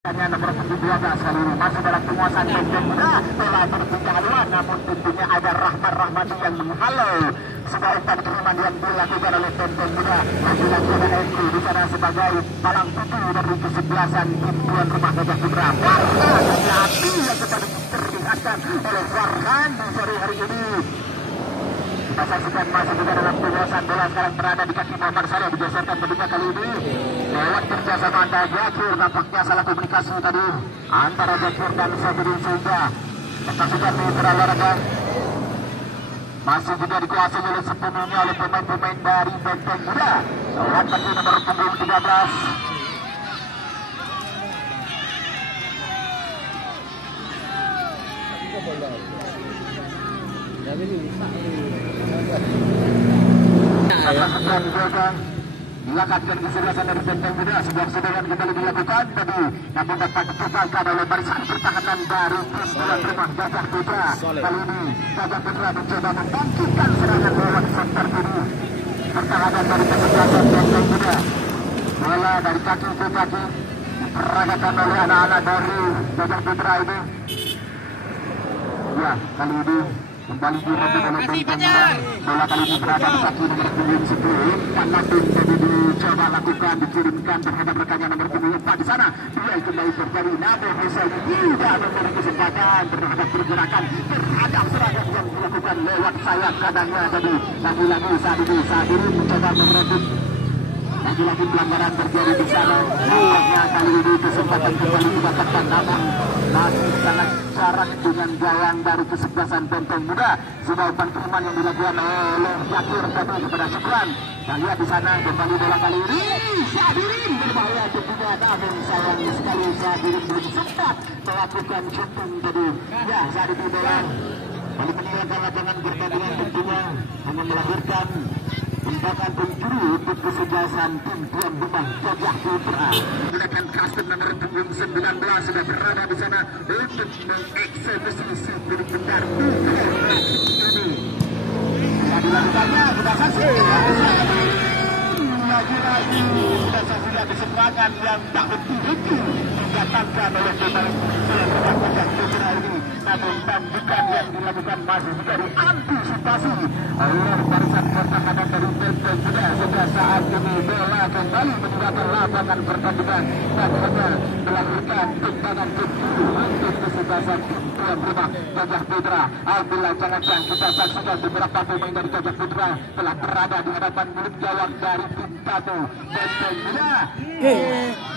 Nomor 12 kali ini masih dalam penguasaan Benteng Muda. Bola berpindah haluan, namun tentunya ada Rahman Rahmadi yang menghalau sebuah umpan kiriman yang dilakukan oleh Benteng Muda. Lagi-lagi ada MK di sana sebagai palang pintu dari kesebelasan tim tuan rumah Gajah Putra. Warna dari api yang kembali diperlihatkan oleh Farhan di sore hari ini. Kita saksikan masih juga dalam penguasaan bola sekarang berada di kaki Muhammad Saleh, digeserkan kedua kali ini lewat kerjasama antara Jakir. Nampaknya salah komunikasi tadi antara Jakir dan Safirin sehingga saksikan mitra olahraga masih juga dikuasai oleh sepenuhnya oleh pemain-pemain dari Benteng Muda lewat kaki nomor punggung 13. Dilakatkan kesebelasan dari Benteng Muda. Sebuah serangan kembali dilakukan tadi, namun dapat dibatalkan oleh barisan pertahanan dari tim tuan rumah Gajah Putra. Kali ini Gajah Putra mencoba membangkitkan serangan lewat sektor kiri. Pertahanan dari kesebelasan Benteng Muda. Bola dari kaki ke kaki diperagakan oleh anak-anak dari Gajah Putra ini. Ya, kali ini kembali direbut oleh Benteng Muda. Bola kali ini berada di kaki nomor punggung 10. Panadun tadi dicoba lakukan, dikirimkan terhadap rekannya nomor punggung 4 di sana. Dia kembali terjadi, namun Musa ini tidak memberi kesempatan terhadap pergerakan terhadap serangan yang dilakukan lewat sayap kanannya tadi. Lagi-lagi saat ini mencoba merebut. Lagi-lagi pelanggaran terjadi di sana. Nampaknya kali ini kesempatan kembali didapatkan, namun masih sangat jarak dengan gawang dari kesebelasan Benteng Muda. Sebuah umpan kiriman yang dilakukan oleh Jakir tadi kepada Syukran. Kita lihat di sana kembali bola kali ini Syahdirin berbahaya tentunya, namun sayang sekali Syahdirin belum sempat melakukan shooting tadi. Ya, saat itu bola kali meninggalkan lapangan pertandingan tentunya hanya melahirkan tembakan pencuri untuk kesebelasan tim tuan rumah Gajah Putra. Menggunakan custom nomor punggung 19 sudah berada di sana untuk mengeksekusi si buruk bendar ini. Bisa dilakukannya, kita saksikan lagi-lagi kita saksikan keserangan yang tak henti-henti didatangkan oleh pemain tuan rumah Gajah Putra ini. Namun bukan yang dilakukan masih juga diantisipasi oleh barisan pertahanan dari Benteng Muda. Sehingga saat ini bola kembali meninggalkan lapangan pertandingan dan hanya melahirkan tendangan kecil untuk kesebelasan tim tuan rumah Gajah Putra. Alhamdulillah, jangan kita saksikan beberapa pemain dari Gajah Putra telah berada di hadapan mulut gawang dari tim tamu Benteng Muda.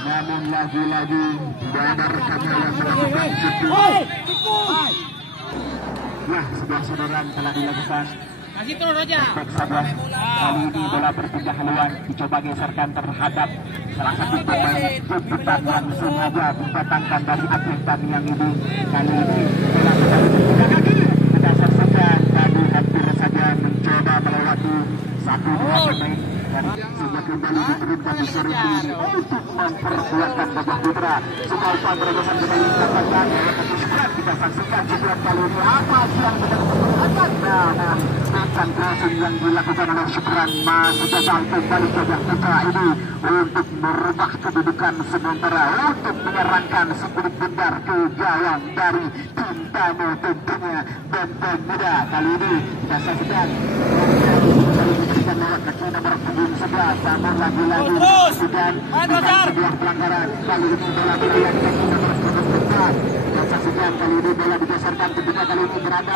Namun lagi-lagi ada rekannya yang melakukan shooting. Ya, sebuah sodoran telah dilakukan. Masih terus aja. Sabar. Kali ini bola berpindah haluan, dicoba geserkan terhadap salah satu pemain jemputan yang sengaja didatangkan dari atlet kami yang ini. Kali ini bola kembali berpindah kaki. Berdasar saja tadi hampir saja mencoba melewati satu dua pemain dan sehingga kembali diturunkan di sore ini untuk memperkuatkan Gajah Putra. Sebuah umpan terobosan kembali didapatkan oleh Syukran. Kita saksikan Syukran kali ini apa yang benar-benar namun bukan crossing yang dilakukan oleh Syukran. Masih gagal kembali Gajah Putra ini untuk merubah kedudukan sementara, untuk menyerangkan si buruk bendar ke gawang dari tim tamu tentunya Benteng Muda. Kali ini kita saksikan diberikan lewat kaki nomor punggung 11, namun lagi-lagi dan sebuah pelanggaran. Kali ini bola berlayar kaki nomor punggung 4. Kita saksikan kali ini bola digeserkan ketika kali ini berada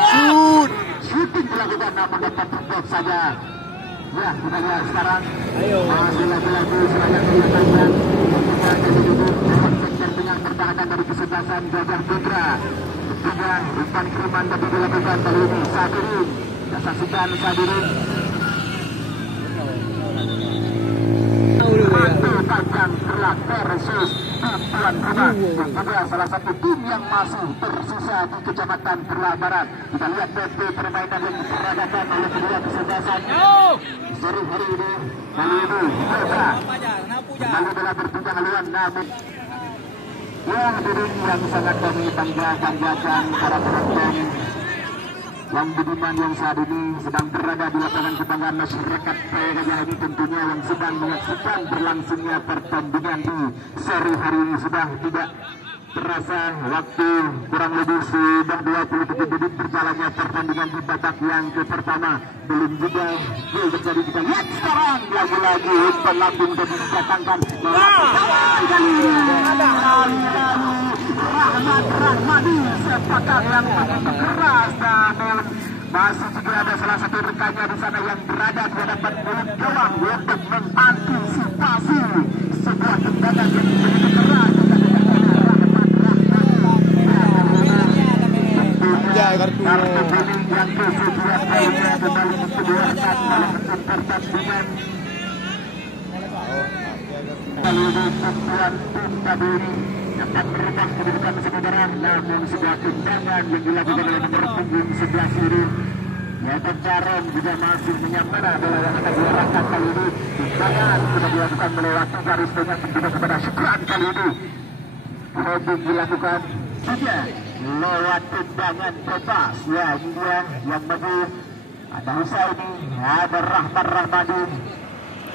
shooting dilakukan, namun dapat tutup saja. Ya, kita lihat sekarang masih lagi-lagi serangan dilakukan ketika jadi duduk lewat sektor tengah pertahanan dari kesebelasan Gajah Putra. Tentunya umpan kiriman tadi dilakukan kali ini Sabirin. Kita saksikan Sabirin panjang gerak versus tim tuan rumah yang juga salah satu tim yang masih tersisa di Kecamatan Perla Barat. Kita lihat BP permainan yang diperagakan oleh kedua kesebelasan sore hari ini. Kali ini kembali bola berpindah haluan, namun yang yang sangat kami banggakan para penonton yang budiman yang saat ini sedang berada di lapangan kebanggaan masyarakat Raya Gajah ini, tentunya yang sedang menyaksikan berlangsungnya pertandingan di sore hari ini. Sudah tidak terasa waktu, kurang lebih sudah 27 menit berjalannya pertandingan di babak yang pertama. Belum juga gol terjadi. Kita lihat sekarang lagi-lagi umpan lambung dan didatangkan kali ini Rahmat Rahmadi, sepakat yang begitu keras, namun masih juga ada salah satu rekannya di sana yang berada di hadapan mulut gawang untuk mengantisipasi sebuah tendangan yang begitu keras. Kartu kuning yang kesekian kalinya kembali dikeluarkan dalam bentuk pertandingan. Kali ini tentuan tim tadi dapat merubah kedudukan sementara, namun sebuah tendangan yang dilakukan oleh nomor punggung sebelah kiri yaitu Caron juga masih menyamara bola yang akan diarahkan kali ini. Tendangan sudah dilakukan melewati garis dengan tentunya kepada Syukran kali ini. Holding dilakukan juga lewat tendangan bebas. Ya, ini dia yang maju. Ada Husaini, ada Rahman Rahmadi.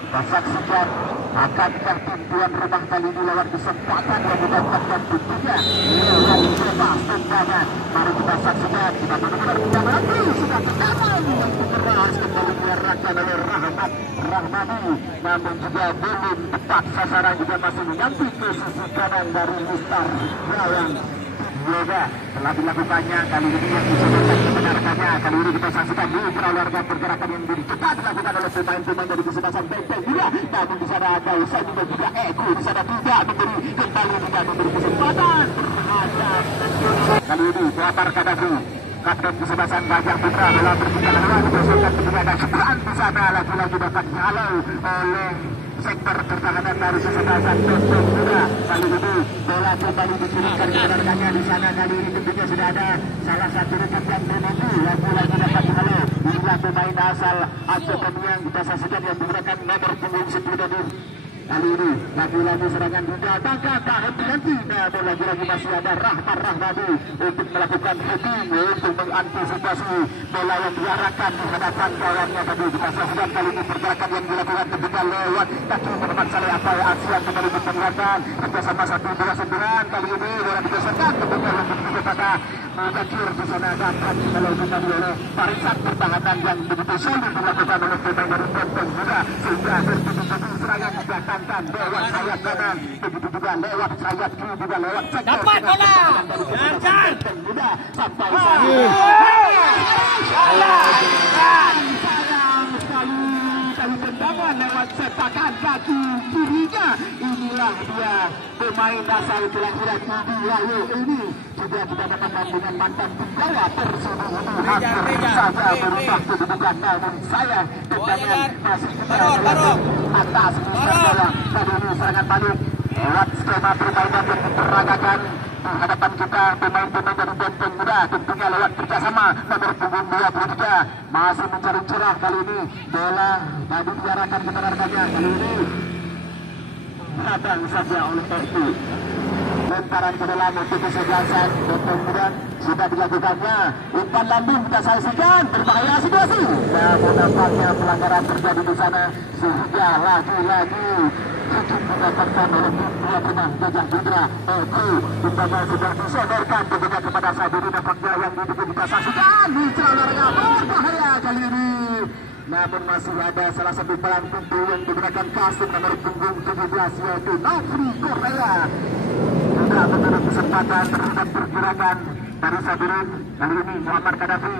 Kita saksikan akankah tim tuan rumah kali ini lewat kesempatan yang didapatkan tentunya lewat bebas tendangan. Mari kita saksikan. Kita benar-benar tidak lagi sudah tendangan yang keras kembali diarahkan oleh Rahmat Rahmadi, namun juga belum tepat sasaran, juga masih mengambil ke sisi kanan dari Mistar Gawang Yoga. Telah dilakukannya kali ini yang disebutkan kebenarkannya. Kali ini kita saksikan di warga pergerakan yang lebih cepat dilakukan oleh pemain-pemain dari kesebelasan Benteng juga. Namun di sana ada Usain dan juga Eko. Di sana tidak memberi kembali, tidak memberi kesempatan terhadap kali ini Muammar Gaddafi, kapten kesebelasan Gajah Putra, dalam berbicara luar bersama ketika ada Syukran di sana lagi-lagi dapat dihalau oleh sektor pertahanan dari kesebelasan Benteng juga. Kali ini bola kembali dikirimkan kebenarkannya. Di sana kali ini tentunya sudah ada salah satu rekan yang menunggu yang lagi dapat dihalau. Inilah pemain asal Aceh Pemiang, kita saksikan yang menggunakan nomor punggung 10 tadi. Kali ini lagi-lagi serangan didatangkan, tak henti-henti. Namun lagi-lagi masih ada Rahman Rahmadi untuk melakukan heading untuk mengantisipasi bola yang diarahkan di hadapan kawannya tadi. Kita saksikan kali ini pergerakan yang dilakukan ketika lewat kaki Muhammad Saleh Apai Asia kembali diperlihatkan bersama satu bola sentuhan. Kali ini bola digeserkan tentunya untuk kepada Mudakir. Di sana dapat dilakukan oleh barisan pertahanan yang begitu solid dilakukan oleh pemain dari Benteng juga, sehingga bertujuh serangan didatangkan lewat sayap kanan, begitu juga lewat sayap kiri, juga lewat dapat bola Benteng juga sampai sayang sekali kali tendangan lewat setakan kaki kirinya. Inilah dia pemain asal kelahiran Idi lalu ini juga kita dapatkan dengan mantan penggawa Persib ini hampir saja berubah kedudukan, namun saya tendangan masih kita atas bola. Tadi ini serangan balik lewat skema permainan yang diperagakan hadapan kita pemain-pemain dari Benteng Muda, tentunya lewat kerjasama nomor punggung 23 masih mencari cerah. Kali ini bola tadi diarahkan kebenarkannya. Kali ini datang saja oleh Eki, lemparan ke dalam untuk kesebelasan Benteng Muda sudah dilakukannya. Umpan lambung kita saksikan, berbahaya situasi. Namun nampaknya pelanggaran terjadi di sana sehingga lagi-lagi cukup mendapatkan oleh dua rumah Gajah Putra. Eki umpama sudah disodorkan tentunya kepada Sabiri, nampaknya yang diduga kita saksikan di celah berbahaya kali ini. Namun masih ada salah satu pelan pintu yang menggunakan kasut nomor punggung 17 yaitu Nafri Korea. Sudah mendapat kesempatan terhadap pergerakan dari Sabirin. Kali ini Muammar Gaddafi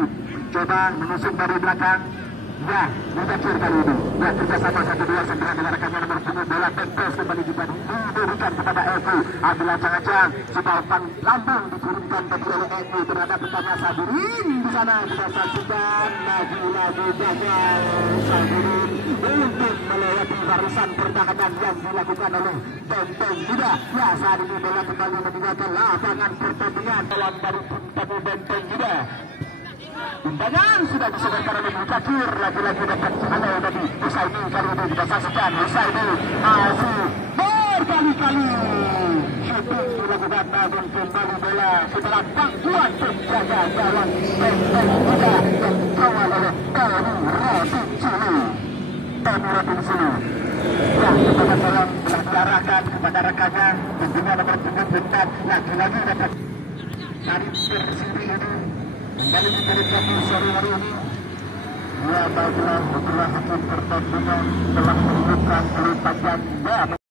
coba menusuk dari belakang. Ya, Mudakir kali ini. Ya, kerjasama 1-2 segera dengan rekannya nomor punggung bola tempes kembali diberikan kepada Eko. Ambil ancang-ancang, sudah umpan lambung dikirimkan bagi oleh Eko terhadap rekannya Sabirin. Di sana kita saksikan lagi-lagi gagal Sabirin untuk melewati barisan pertahanan yang dilakukan oleh Benteng Muda. Ya, saat ini bola kembali meninggalkan lapangan pertandingan dalam dari tim Benteng Muda. Tendangan sudah disodorkan oleh Mudakir, lagi-lagi dapat dihalau dari Husaini. Kali ini kita saksikan Husaini masih berkali-kali Tapping dilakukan, namun kembali bola setelah bantuan penjaga gawang benteng muda yang dikawal oleh Tony Robinsulu yang kepada tolong diarahkan kepada rekannya tentunya nomor punggung bentar lagi-lagi dapat dari bersiri ini kembali diberikan sore hari ini. Ya, baiklah, setelah hakim pertandingan telah menemukan peluang ganda